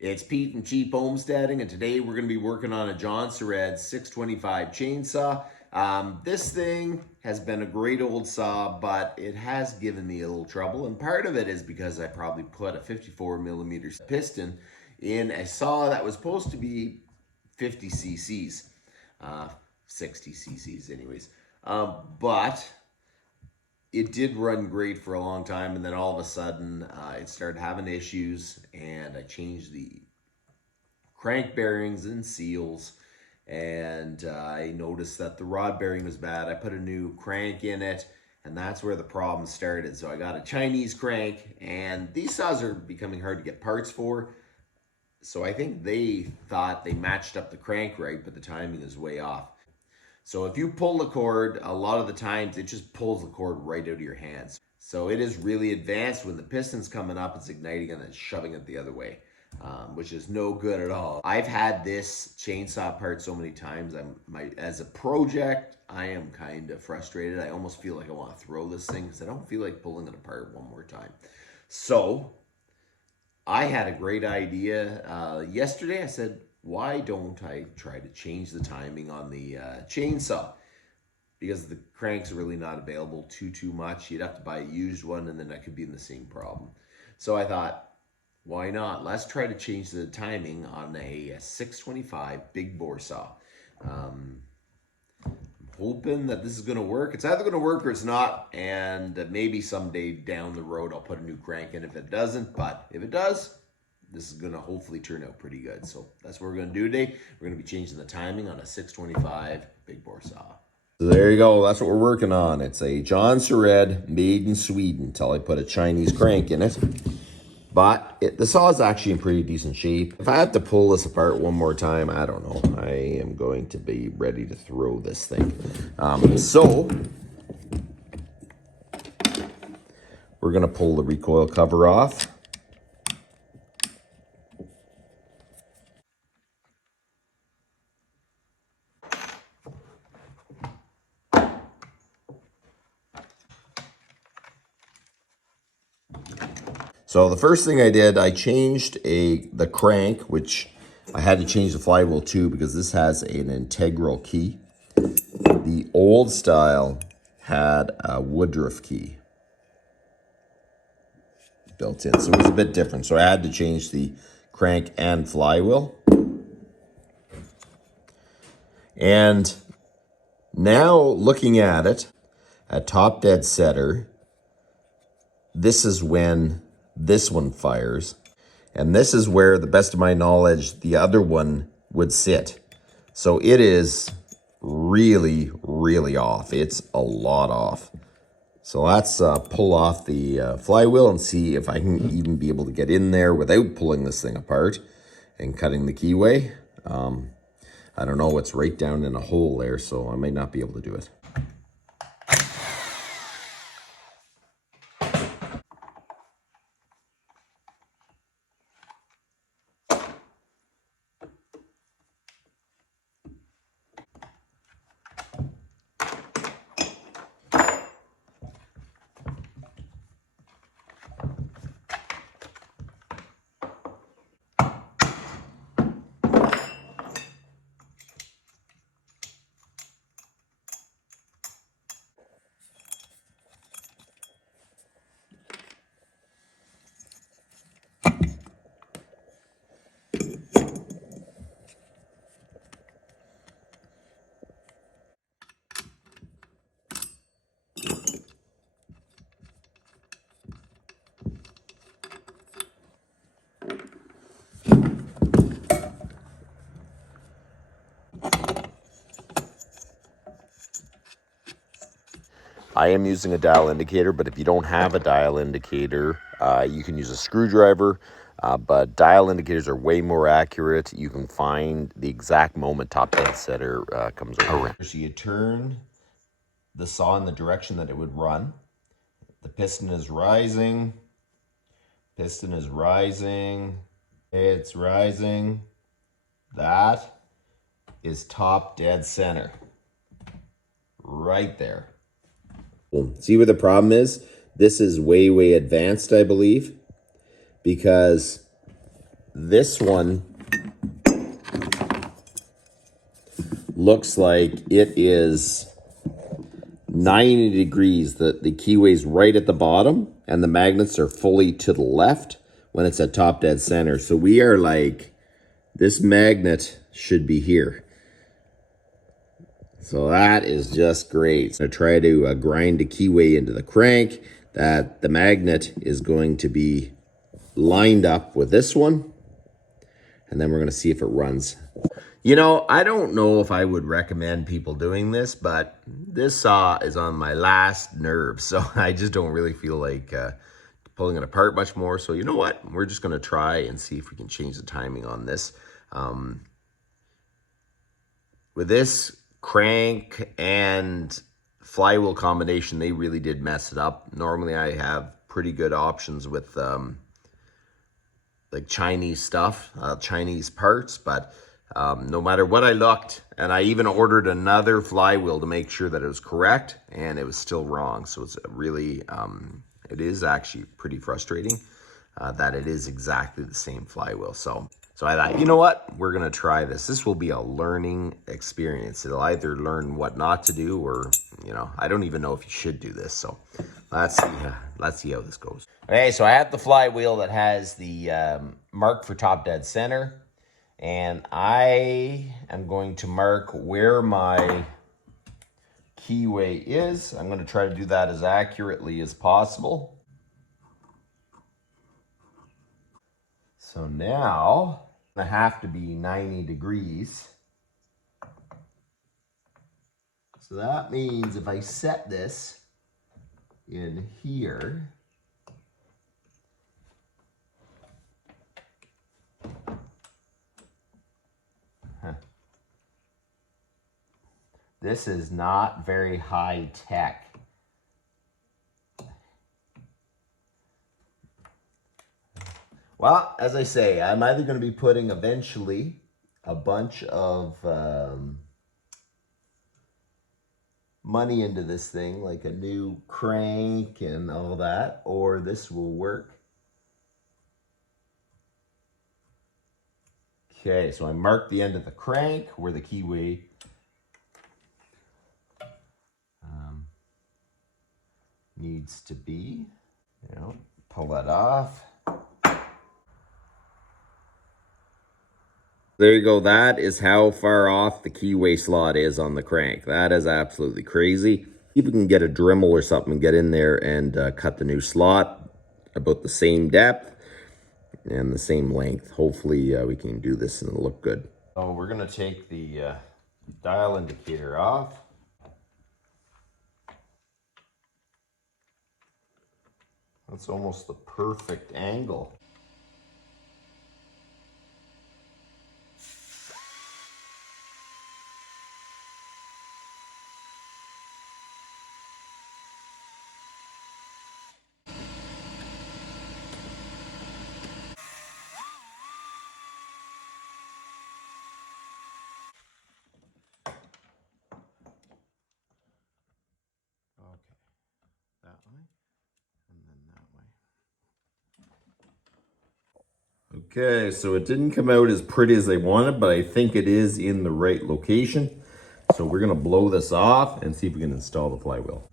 It's Pete from Cheap Homesteading, and today we're going to be working on a Jonsered 625 chainsaw. This thing has been a great old saw, but it has given me a little trouble, and part of it is because I probably put a 54 millimeter piston in a saw that was supposed to be 50 cc's, 60 cc's anyways. But it did run great for a long time, and then all of a sudden it started having issues, and I changed the crank bearings and seals, and I noticed that the rod bearing was bad. I put a new crank in it, and that's where the problem started. So I got a Chinese crank, and these saws are becoming hard to get parts for. So I think they thought they matched up the crank right, but the timing is way off. So if you pull the cord, a lot of the times it just pulls the cord right out of your hands. So it is really advanced. When the piston's coming up, it's igniting and then shoving it the other way, which is no good at all. I've had this chainsaw part so many times. As a project, I am kind of frustrated. I almost feel like I want to throw this thing because I don't feel like pulling it apart one more time. So I had a great idea yesterday. I said, why don't I try to change the timing on the chainsaw? Because the crank's really not available too much. You'd have to buy a used one, and then that could be in the same problem. So I thought, why not? Let's try to change the timing on a 625 big bore saw. I'm hoping that this is going to work. It's either going to work or it's not, and maybe someday down the road I'll put a new crank in if it doesn't. But if it does, this is going to hopefully turn out pretty good. So that's what we're going to do today. We're going to be changing the timing on a 625 big bore saw. So there you go. That's what we're working on. It's a Jonsered made in Sweden until I put a Chinese crank in it. But the saw is actually in pretty decent shape. If I have to pull this apart one more time, I don't know. I am going to be ready to throw this thing. So we're going to pull the recoil cover off. So the first thing I did, I changed the crank, which I had to change the flywheel too because this has an integral key. The old style had a Woodruff key built in, so it was a bit different. So I had to change the crank and flywheel. And now looking at it, at top dead center, this is when this one fires, and this is where, the best of my knowledge, the other one would sit. So it is really off. It's a lot off. So let's pull off the flywheel and see if I can even be able to get in there without pulling this thing apart and cutting the keyway. I don't know, it's right down in a hole there, so I might not be able to do it. I am using a dial indicator, but if you don't have a dial indicator, you can use a screwdriver, but dial indicators are way more accurate. You can find the exact moment top dead center comes around. So you turn the saw in the direction that it would run. The piston is rising. Piston is rising. It's rising. That is top dead center. Right there. See where the problem is? This is way advanced, I believe, because this one looks like it is 90 degrees. The keyway's right at the bottom and the magnets are fully to the left when it's at top dead center. So we are like, this magnet should be here. So that is just great. So I try to grind a keyway into the crank that the magnet is going to be lined up with this one. And then we're going to see if it runs. You know, I don't know if I would recommend people doing this, but this saw is on my last nerve. So I just don't really feel like pulling it apart much more. So you know what? We're just going to try and see if we can change the timing on this. With this crank and flywheel combination, they really did mess it up. Normally I have pretty good options with like Chinese stuff, Chinese parts, but no matter what I looked, and I even ordered another flywheel to make sure that it was correct, and it was still wrong. So it's really, it is actually pretty frustrating that it is exactly the same flywheel. So I thought, you know what? We're going to try this. This will be a learning experience. It'll either learn what not to do or, you know, I don't even know if you should do this. So let's see how this goes. Okay, so I have the flywheel that has the mark for top dead center. And I am going to mark where my keyway is. I'm going to try to do that as accurately as possible. So now I have to be 90 degrees. So that means if I set this in here, this is not very high tech. Well, as I say, I'm either going to be putting eventually a bunch of money into this thing, like a new crank and all that, or this will work. Okay, so I marked the end of the crank where the keyway needs to be. You know, pull that off. There you go. That is how far off the keyway slot is on the crank. That is absolutely crazy. If we can get a Dremel or something and get in there and cut the new slot about the same depth and the same length. Hopefully we can do this and it'll look good. So we're going to take the dial indicator off. That's almost the perfect angle. That way, and then that way. Okay, so it didn't come out as pretty as I wanted, but I think it is in the right location. So we're gonna blow this off and see if we can install the flywheel.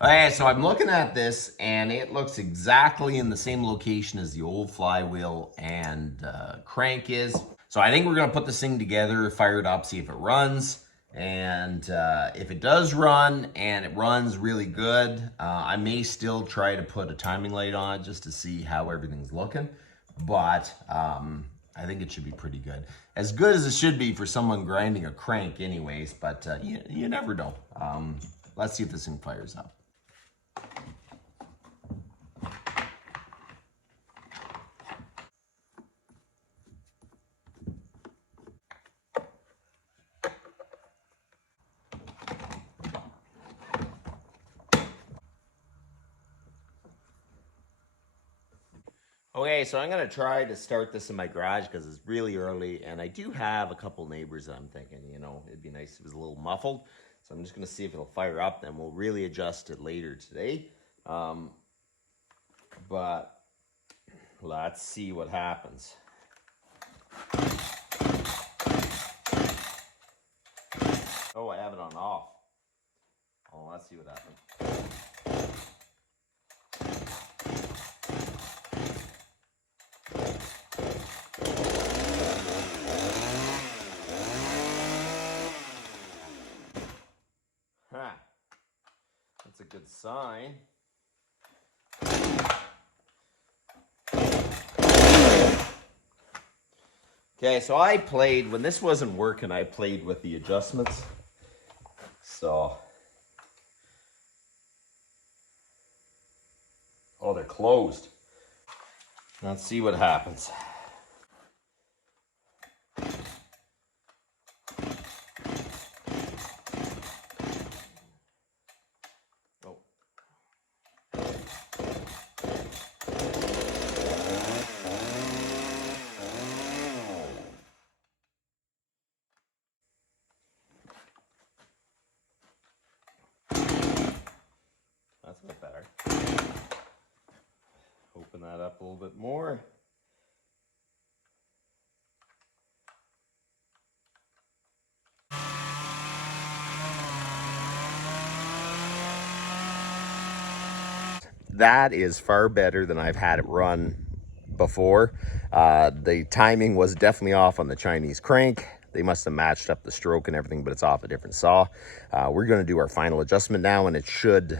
Okay, so I'm looking at this and it looks exactly in the same location as the old flywheel and crank is. So I think we're gonna put this thing together, fire it up, see if it runs. And if it does run and it runs really good, I may still try to put a timing light on it just to see how everything's looking. But I think it should be pretty good. As good as it should be for someone grinding a crank anyways, but you never know. Let's see if this thing fires up. Okay, so I'm gonna try to start this in my garage because it's really early, and I do have a couple neighbors that I'm thinking, you know, it'd be nice if it was a little muffled. So I'm just gonna see if it'll fire up, then we'll really adjust it later today. But let's see what happens. Oh, I have it on off. Oh, let's see what happens. Huh. That's a good sign. Okay, so I played, when this wasn't working, I played with the adjustments. So, oh, they're closed. Let's see what happens. Oh. That's a bit better. Open that up a little bit more. That is far better than I've had it run before. The timing was definitely off on the Chinese crank. They must have matched up the stroke and everything, but it's off a different saw. We're going to do our final adjustment now, and it should,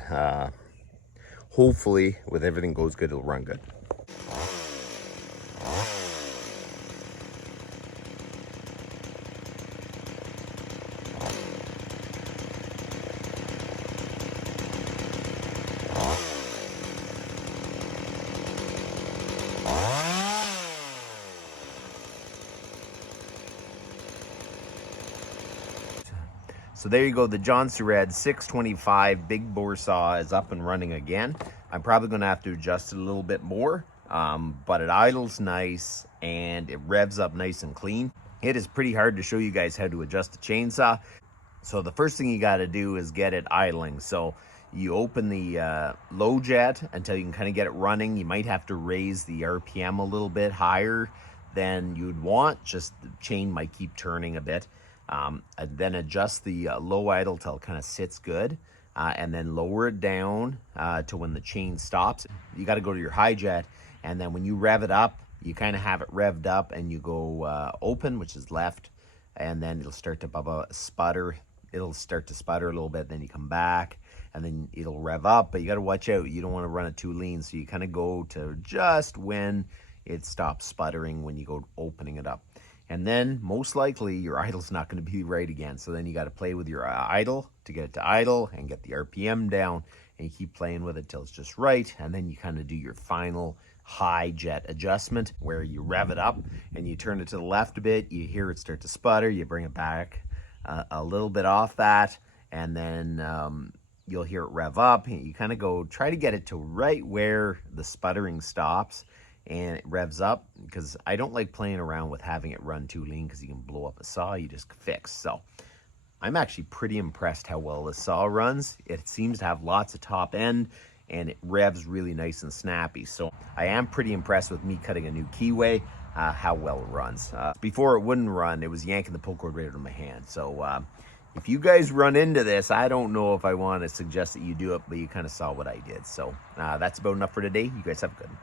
hopefully, with everything goes good, it'll run good. So there you go, the Jonsered 625 big bore saw is up and running again. I'm probably gonna have to adjust it a little bit more, but it idles nice and it revs up nice and clean. It is pretty hard to show you guys how to adjust the chainsaw. So the first thing you gotta do is get it idling. So you open the low jet until you can kind of get it running. You might have to raise the RPM a little bit higher than you'd want, just the chain might keep turning a bit. And then adjust the low idle till it kind of sits good, and then lower it down to when the chain stops. You got to go to your high jet, and then when you rev it up, you kind of have it revved up and you go open, which is left, and then it'll start to sputter. It'll start to sputter a little bit, then you come back, and then it'll rev up, but you got to watch out. You don't want to run it too lean, so you kind of go to just when it stops sputtering when you go opening it up. And then most likely your idle's not going to be right again. So then you got to play with your idle to get it to idle and get the RPM down, and you keep playing with it till it's just right. And then you kind of do your final high jet adjustment where you rev it up and you turn it to the left a bit. You hear it start to sputter. You bring it back a little bit off that, and then you'll hear it rev up. You kind of go try to get it to right where the sputtering stops and it revs up, because I don't like playing around with having it run too lean because you can blow up a saw you just fixed. So I'm actually pretty impressed how well this saw runs. It seems to have lots of top end and it revs really nice and snappy. So I am pretty impressed with me cutting a new keyway, how well it runs. Before it wouldn't run, it was yanking the pull cord right out of my hand. So if you guys run into this, I don't know if I want to suggest that you do it, but you kind of saw what I did. So that's about enough for today. You guys have a good one.